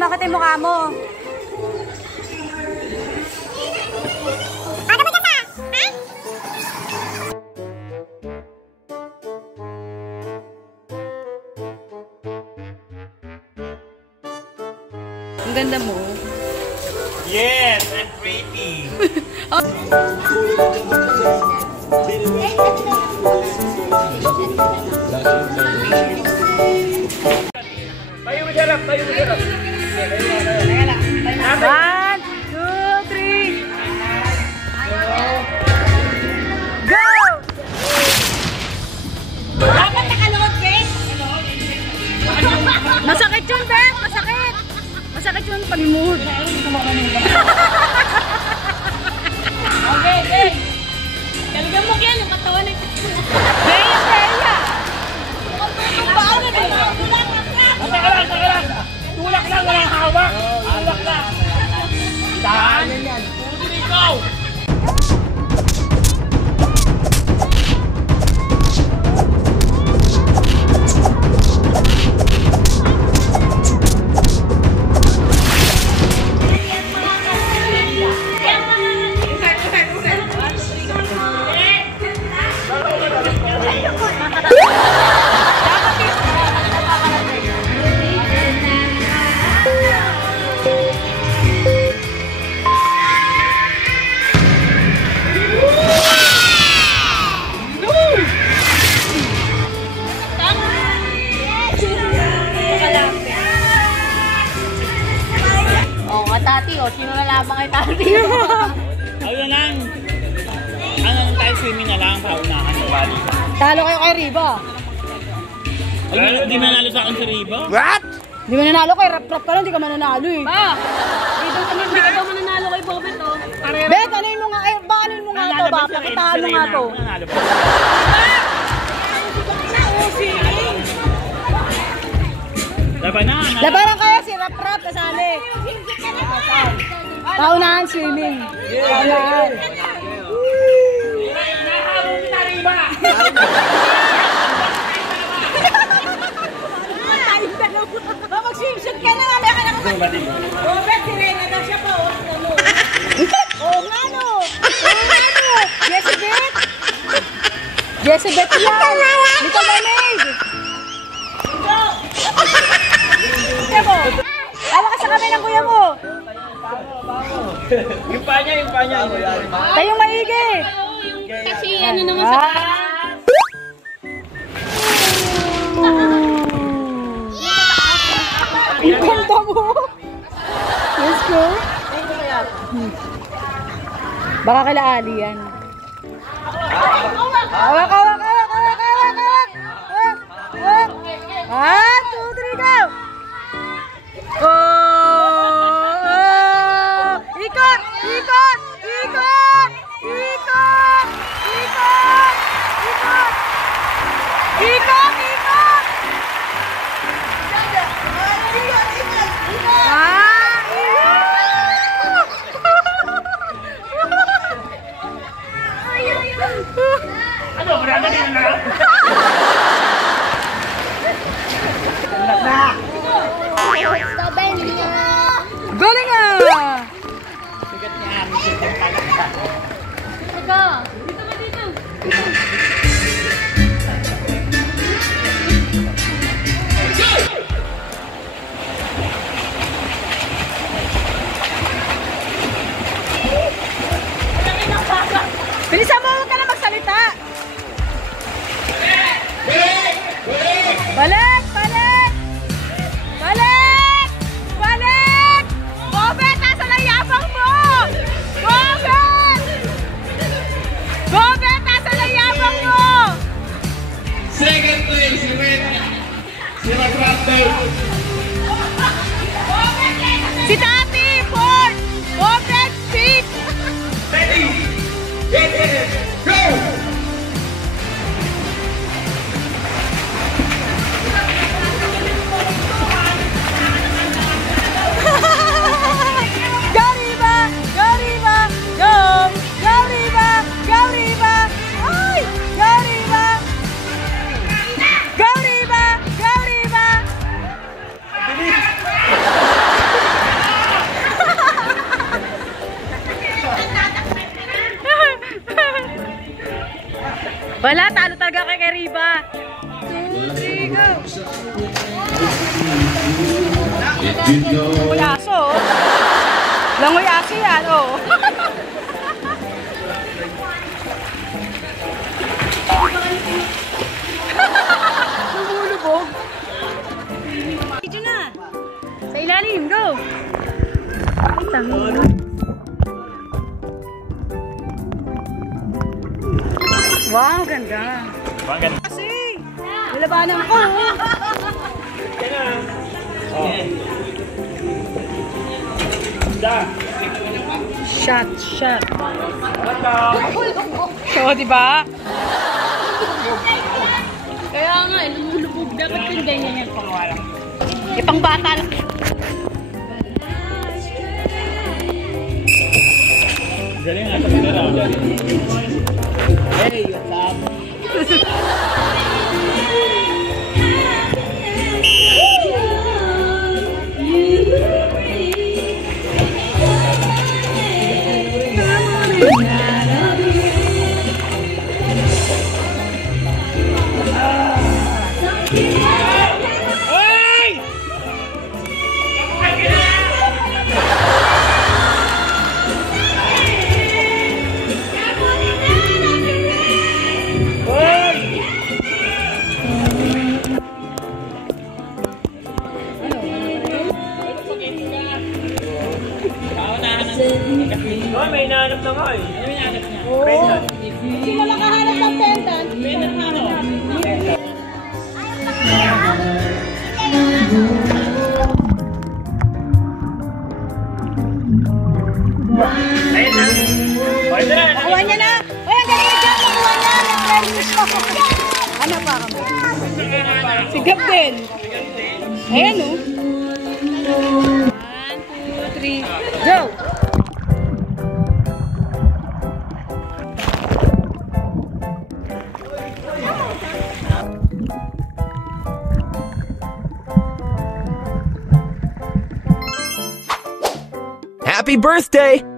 makita yung mukha mo. Ang ganda mo. Yes, I'm pretty. Tayo masarap, tayo masarap. 1, 2, 3. Go! Dapat nakaluhod, Ben. Masakit yun, Ben! Masakit! Masakit yun, palimuhod. Okay, Ben. Talagang mo yan, yung katawan ay Beya, beya! baon na, Ben. Taka lang, taka lang. Tulak lang, walang hawak. Tulak lang. Saan? Pwede ikaw. Tati, o. Sino na lamang kay Tati? Ayun lang. Ano lang tayo, swimming na lang. Paunahan ng bali. Talo kayo kay Riba. Ay, di nanalo sa akin si Riba. What? Di mo nanalo kay Rap-Rap ka lang, di ka mananalo eh. Hindi ka daw mananalo kay Bobet, o. Bet, anuin mo nga, anuin mo nga ito ba? Pakitaan mo nga ito. Nanalo ba? Laban na. Labaran kayo si Rap-Rap kasali. Paunahan swimming. Paunahan. Mag-swimsuit ka na nga. May ka na kapatid. Bobet, sirena daw siya pa, o. Oo nga no. Oo nga no. Jessibet. Jessibet yan. Little Mermaid. Kuya mo. Awa ka sa kamay ng kuya mo. Yung pa niya, yung pa niya. Tayong maigi. Kasi ano naman sa... Ang ganda mo. Let's go. Baka kala Ali yan. Awak, awak, awak, awak, awak, awak, awak. Awak. 1, 2, 3, go. Oh! Ikot! Ikot! Ikot! Ikot! Ikot! Ikot! Ikot! Ikot! Ano, marami din na lang. go. You know. Langoy aso, oh. Langoy aso yan, oh. Lumulubog. Video na. Sa ilalim, go. Ay, tangin. Wow, ganda. Maganda. Kasi, nilabanan ko. Shot, shot. So, diba? Kaya nga, lumulubog. Dapat yung ganyan yung pangwala. Ipang bata lang. Galing nga sa kanila. Hey, what's up? Oh, may hinahanap na nga eh. Ano may hinahanap niya? Pendant. Sino nakahanap ng pendant? Pendant na ano? Ayun na. Pwede na. Nakuha niya na. Uy, ang galing dyan. Nakuha niya. Nag-permis ko. Ano pa kami? Sigap din. Ayan, oh. 1, 2, 3, go! Happy birthday!